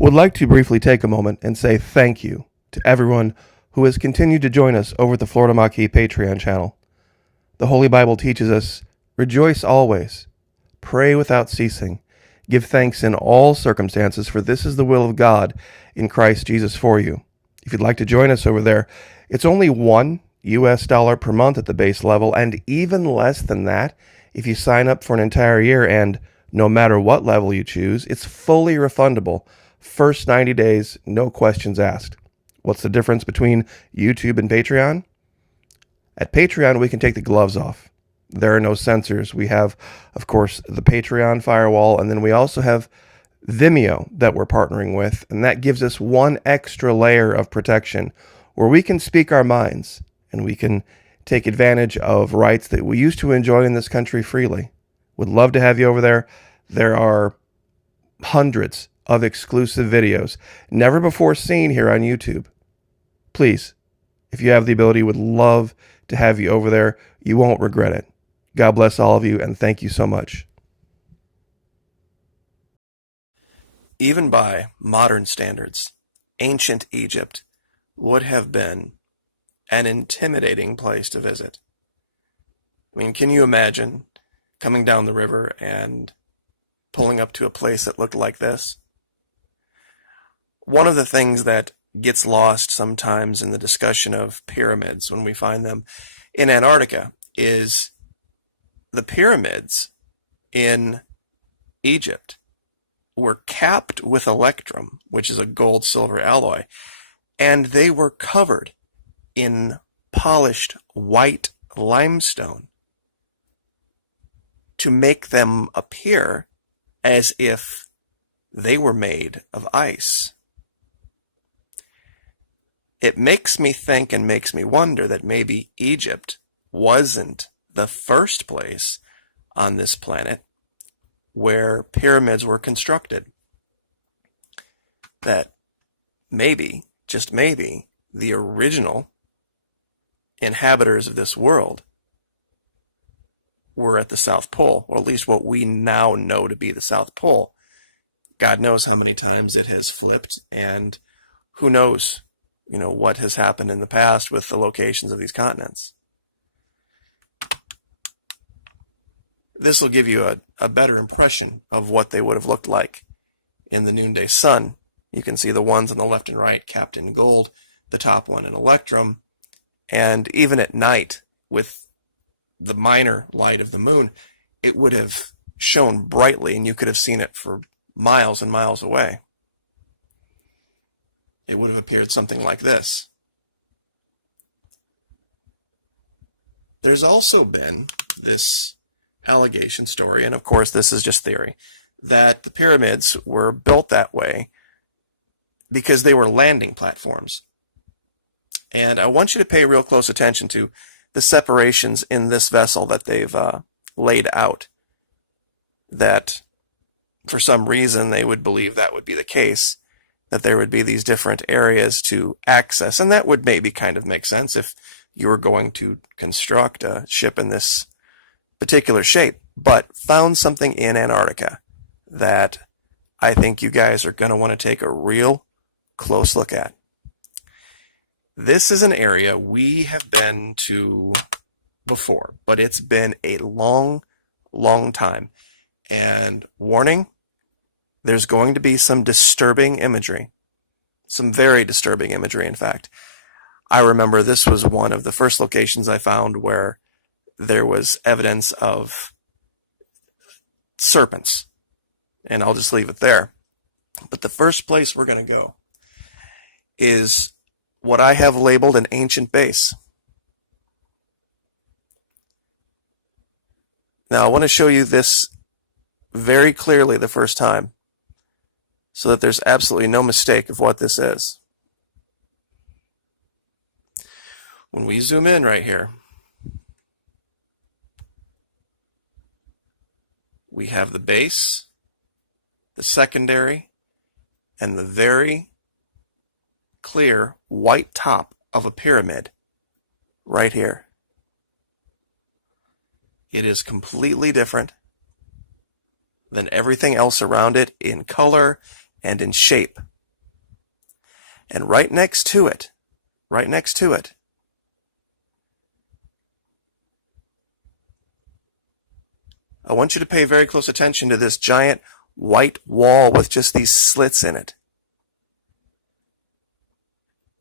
Would like to briefly take a moment and say thank you to everyone who has continued to join us over at the Florida Maquis Patreon channel. The Holy Bible teaches us, rejoice always, pray without ceasing, give thanks in all circumstances, for this is the will of God in Christ Jesus for you. If you'd like to join us over there, it's only $1 per month at the base level, and even less than that if you sign up for an entire year, and no matter what level you choose, it's fully refundable. First 90 days, no questions asked. What's the difference between YouTube and Patreon? At Patreon, we can take the gloves off. There are no censors. We have, of course, the Patreon firewall, and then we also have Vimeo that we're partnering with, and that gives us one extra layer of protection where we can speak our minds and we can take advantage of rights that we used to enjoy in this country freely. Would love to have you over there. There are hundreds of exclusive videos never before seen here on YouTube. Please, if you have the ability, would love to have you over there. You won't regret it. God bless all of you, and thank you so much. Even by modern standards, ancient Egypt would have been an intimidating place to visit. I mean, can you imagine coming down the river and pulling up to a place that looked like this? One of the things that gets lost sometimes in the discussion of pyramids when we find them in Antarctica is the pyramids in Egypt were capped with electrum, which is a gold-silver alloy, and they were covered in polished white limestone to make them appear as if they were made of ice. It makes me think and makes me wonder that maybe Egypt wasn't the first place on this planet where pyramids were constructed. That maybe, just maybe, the original inhabitants of this world were at the South Pole, or at least what we now know to be the South Pole. God knows how many times it has flipped, and who knows, what has happened in the past with the locations of these continents. This will give you a better impression of what they would have looked like in the noonday sun. You can see the ones on the left and right capped in gold, the top one in electrum, and even at night with the minor light of the moon, it would have shone brightly and you could have seen it for miles and miles away. It would have appeared something like this. There's also been this allegation story, and of course this is just theory, that the pyramids were built that way because they were landing platforms. And I want you to pay real close attention to the separations in this vessel that they've laid out. That for some reason they would believe that would be the case, that there would be these different areas to access, and that would maybe kind of make sense if you were going to construct a ship in this particular shape, but found something in Antarctica that I think you guys are going to want to take a real close look at. This is an area we have been to before, but it's been a long, long time. And warning, there's going to be some disturbing imagery. Some very disturbing imagery, in fact. I remember this was one of the first locations I found where there was evidence of serpents. And I'll just leave it there. But the first place we're going to go is what I have labeled an ancient base. Now I want to show you this very clearly the first time, so that there's absolutely no mistake of what this is. When we zoom in right here, we have the base, the secondary, and the very clear white top of a pyramid right here. It is completely different than everything else around it in color and in shape. And right next to it, I want you to pay very close attention to this giant white wall with just these slits in it.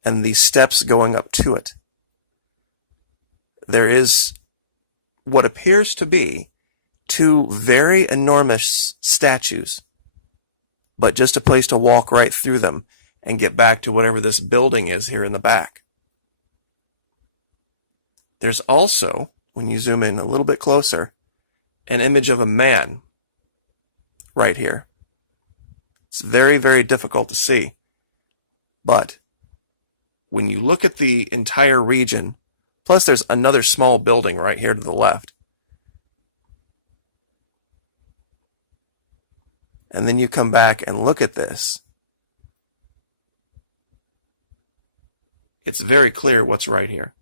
And these steps going up to it. There is what appears to be two very enormous statues, but just a place to walk right through them and get back to whatever this building is here in the back. There's also, when you zoom in a little bit closer, an image of a man right here. It's very, very difficult to see, but when you look at the entire region, plus there's another small building right here to the left, and then you come back and look at this, it's very clear what's right here.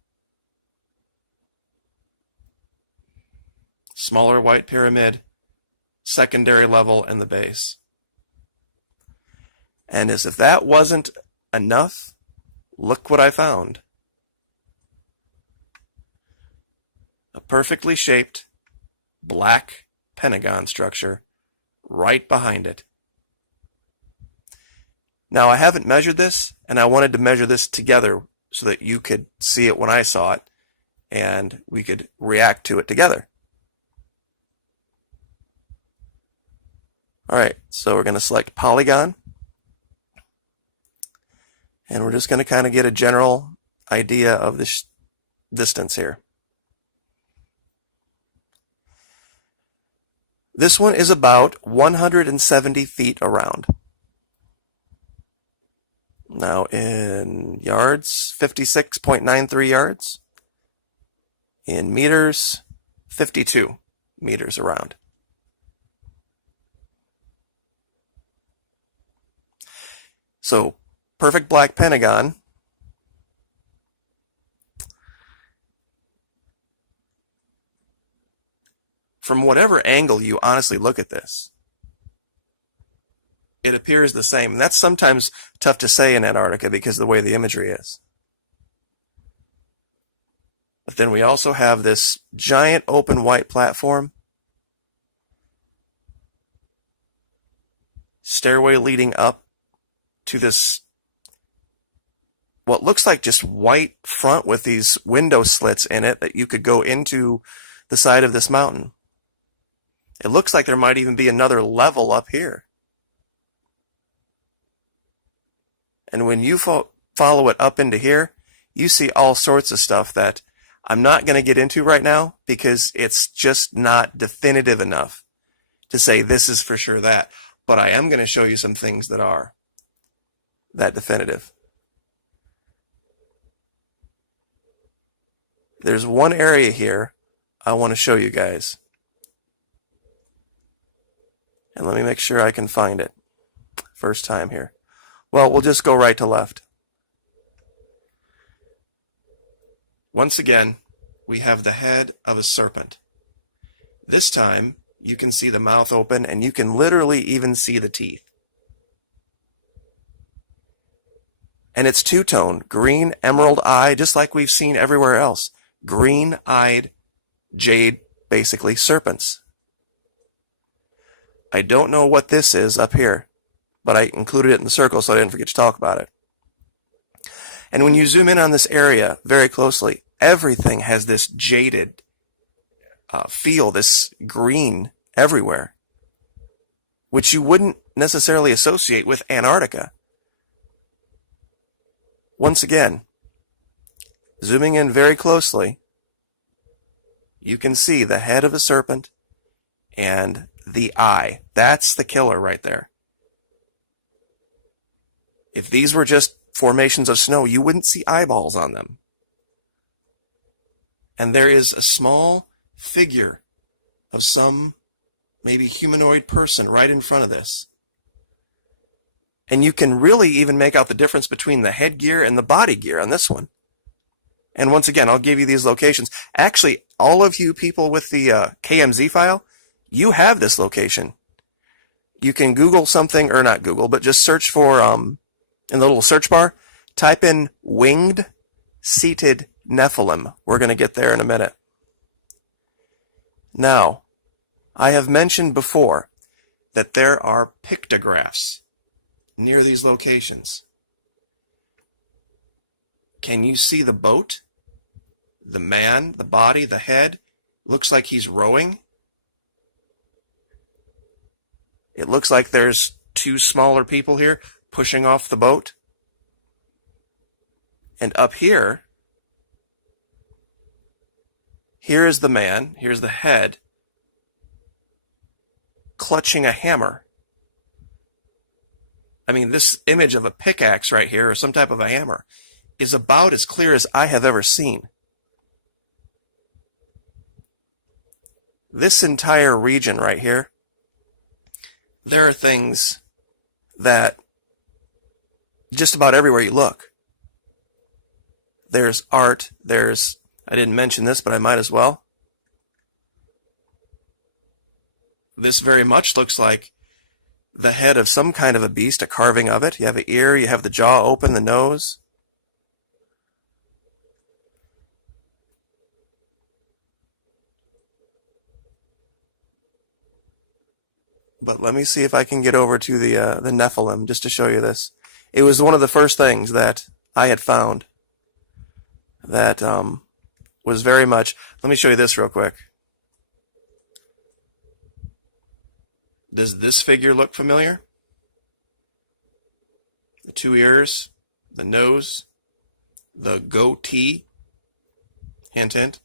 Smaller white pyramid, secondary level, and the base. And as if that wasn't enough, look what I found. A perfectly shaped black pentagon structure right behind it. Now, I haven't measured this, and I wanted to measure this together so that you could see it when I saw it, and we could react to it together. All right, so we're going to select polygon, and we're just going to kind of get a general idea of this distance here. This one is about 170 feet around. Now in yards, 56.93 yards. In meters, 52 meters around. So, perfect black pentagon. From whatever angle you honestly look at this, it appears the same. And that's sometimes tough to say in Antarctica because of the way the imagery is. But then we also have this giant open white platform, stairway leading up to this, what looks like just white front with these window slits in it that you could go into the side of this mountain. It looks like there might even be another level up here. And when you follow it up into here, you see all sorts of stuff that I'm not going to get into right now because it's just not definitive enough to say this is for sure that. But I am going to show you some things that are that definitive. There's one area here I want to show you guys. And let me make sure I can find it. First time here. Well, we'll just go right to left. Once again, we have the head of a serpent. This time, you can see the mouth open, and you can literally even see the teeth. And it's two-tone, green, emerald eye, just like we've seen everywhere else. Green-eyed jade, basically, serpents. I don't know what this is up here, but I included it in the circle so I didn't forget to talk about it. And when you zoom in on this area very closely, everything has this jaded feel, this green everywhere, which you wouldn't necessarily associate with Antarctica. Once again, zooming in very closely, you can see the head of a serpent and the eye. That's the killer right there. If these were just formations of snow, you wouldn't see eyeballs on them. And there is a small figure of some maybe humanoid person right in front of this. And you can really even make out the difference between the headgear and the body gear on this one. And once again, I'll give you these locations. Actually, all of you people with the KMZ file, you have this location. You can Google something, or not Google, but just search for, in the little search bar, Type in winged seated Nephilim. We're going to get there in a minute. Now, I have mentioned before that there are pictographs near these locations. Can you see the boat? The man, the body, the head? Looks like he's rowing. It looks like there's two smaller people here pushing off the boat. And up here, here is the man, here's the head, clutching a hammer. I mean, this image of a pickaxe right here, or some type of a hammer, is about as clear as I have ever seen. This entire region right here, there are things that just about everywhere you look. There's art, I didn't mention this, but I might as well. This very much looks like the head of some kind of a beast, a carving of it. You have an ear, you have the jaw open, the nose. But let me see if I can get over to the Nephilim just to show you this. It was one of the first things that I had found that was very much... Let me show you this real quick. Does this figure look familiar? The two ears, the nose, the goatee. Hint, hint.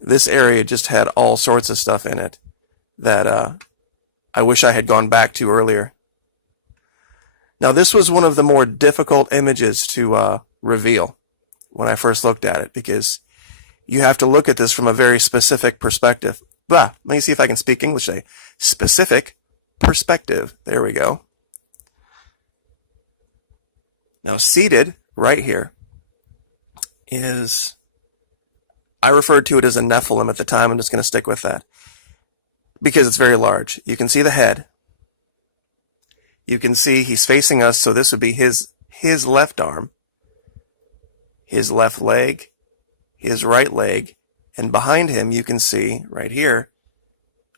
This area just had all sorts of stuff in it that I wish I had gone back to earlier. Now, this was one of the more difficult images to reveal when I first looked at it, because you have to look at this from a very specific perspective. Let me see if I can speak English today. Specific perspective. There we go. Now, seated right here is... I referred to it as a Nephilim at the time. I'm just going to stick with that because it's very large. You can see the head. You can see he's facing us, so this would be his left arm, his left leg, his right leg, and behind him you can see, right here,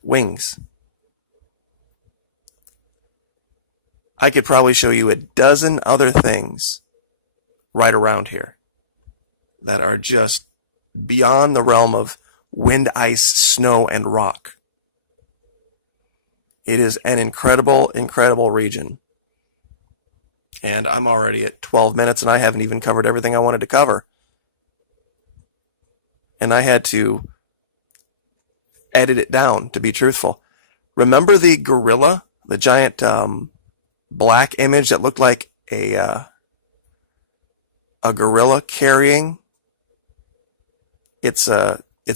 wings. I could probably show you a dozen other things right around here that are just beyond the realm of wind, ice, snow, and rock. It is an incredible, incredible region. And I'm already at 12 minutes and I haven't even covered everything I wanted to cover. And I had to edit it down, to be truthful. Remember the gorilla, the giant black image that looked like a gorilla carrying its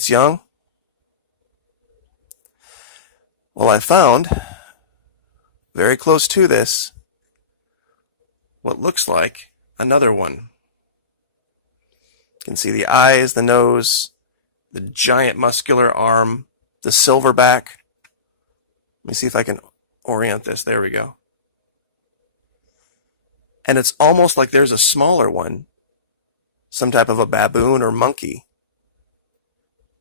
young? Well, I found very close to this what looks like another one. You can see the eyes, the nose, the giant muscular arm, the silverback. Let me see if I can orient this. There we go. And it's almost like there's a smaller one, some type of a baboon or monkey.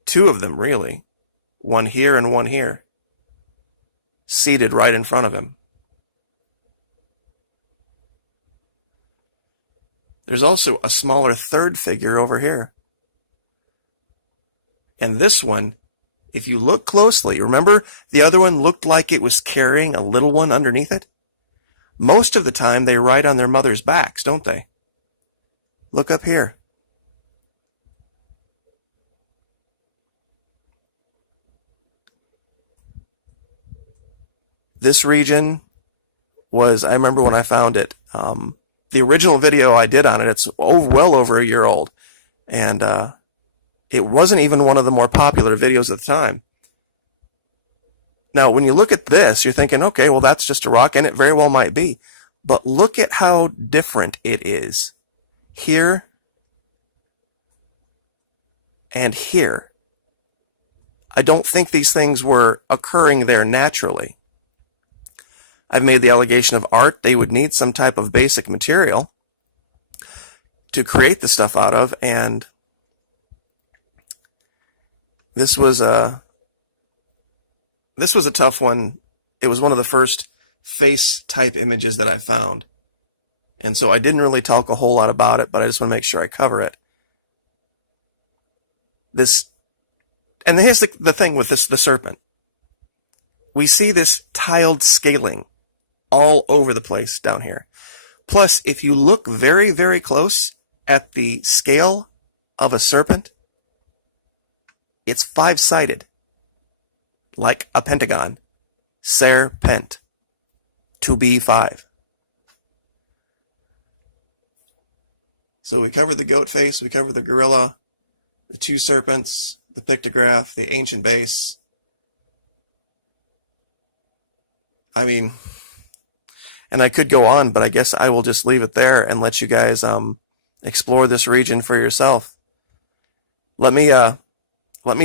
Two of them, really. One here and one here. Seated right in front of him. There's also a smaller third figure over here. And this one, if you look closely, remember the other one looked like it was carrying a little one underneath it? Most of the time they ride on their mother's backs, don't they? Look up here. This region was, I remember when I found it, the original video I did on it, it's well over a year old. And it wasn't even one of the more popular videos at the time. Now, when you look at this, you're thinking, okay, well, that's just a rock, and it very well might be. But look at how different it is. Here and here. I don't think these things were occurring there naturally. I've made the allegation of art. They would need some type of basic material to create the stuff out of, and this was a tough one. It was one of the first face type images that I found, and so I didn't really talk a whole lot about it, but I just want to make sure I cover it. And here's the thing with the serpent. We see this tiled scaling all over the place down here. Plus, if you look very, very close at the scale of a serpent, it's five-sided, like a pentagon. Serpent. To be five. So we covered the goat face, we covered the gorilla, the two serpents, the pictograph, the ancient base. I mean, and I could go on, but I guess I will just leave it there and let you guys explore this region for yourself. Let me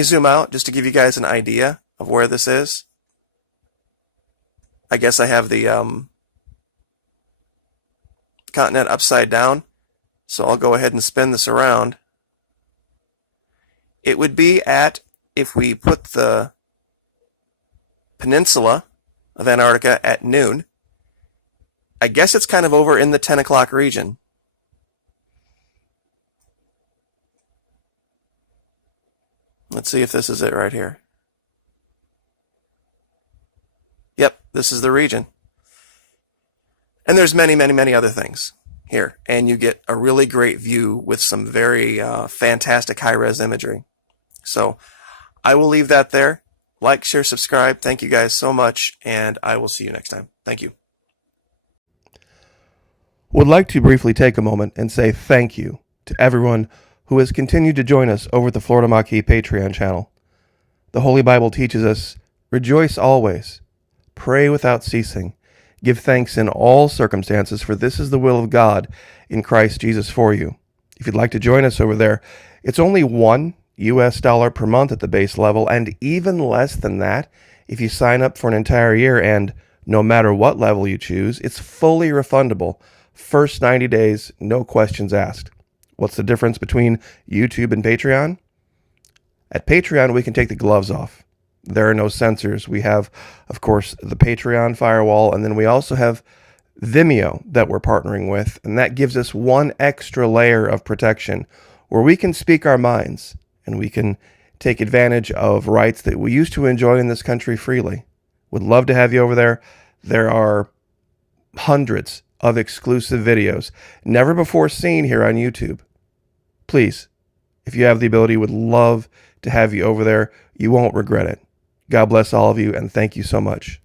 zoom out just to give you guys an idea of where this is. I guess I have the continent upside down, so I'll go ahead and spin this around. It would be at, if we put the peninsula of Antarctica at noon, I guess it's kind of over in the 10 o'clock region. Let's see if this is it right here. Yep, this is the region. And there's many, many, many other things here. And you get a really great view with some very fantastic high-res imagery. So I will leave that there. Like, share, subscribe. Thank you guys so much, and I will see you next time. Thank you. Would like to briefly take a moment and say thank you to everyone who has continued to join us over at the Florida Maquis Patreon channel. The Holy Bible teaches us, rejoice always, pray without ceasing, give thanks in all circumstances, for this is the will of God in Christ Jesus for you. If you'd like to join us over there, it's only $1 per month at the base level, and even less than that if you sign up for an entire year, and no matter what level you choose, it's fully refundable. First 90 days, no questions asked. What's the difference between YouTube and Patreon? At Patreon, we can take the gloves off. There are no censors. We have, of course, the Patreon firewall, and then we also have Vimeo that we're partnering with, and that gives us one extra layer of protection where we can speak our minds and we can take advantage of rights that we used to enjoy in this country freely. Would love to have you over there. There are hundreds of exclusive videos never before seen here on YouTube. Please, if you have the ability, would love to have you over there. You won't regret it. God bless all of you, and thank you so much.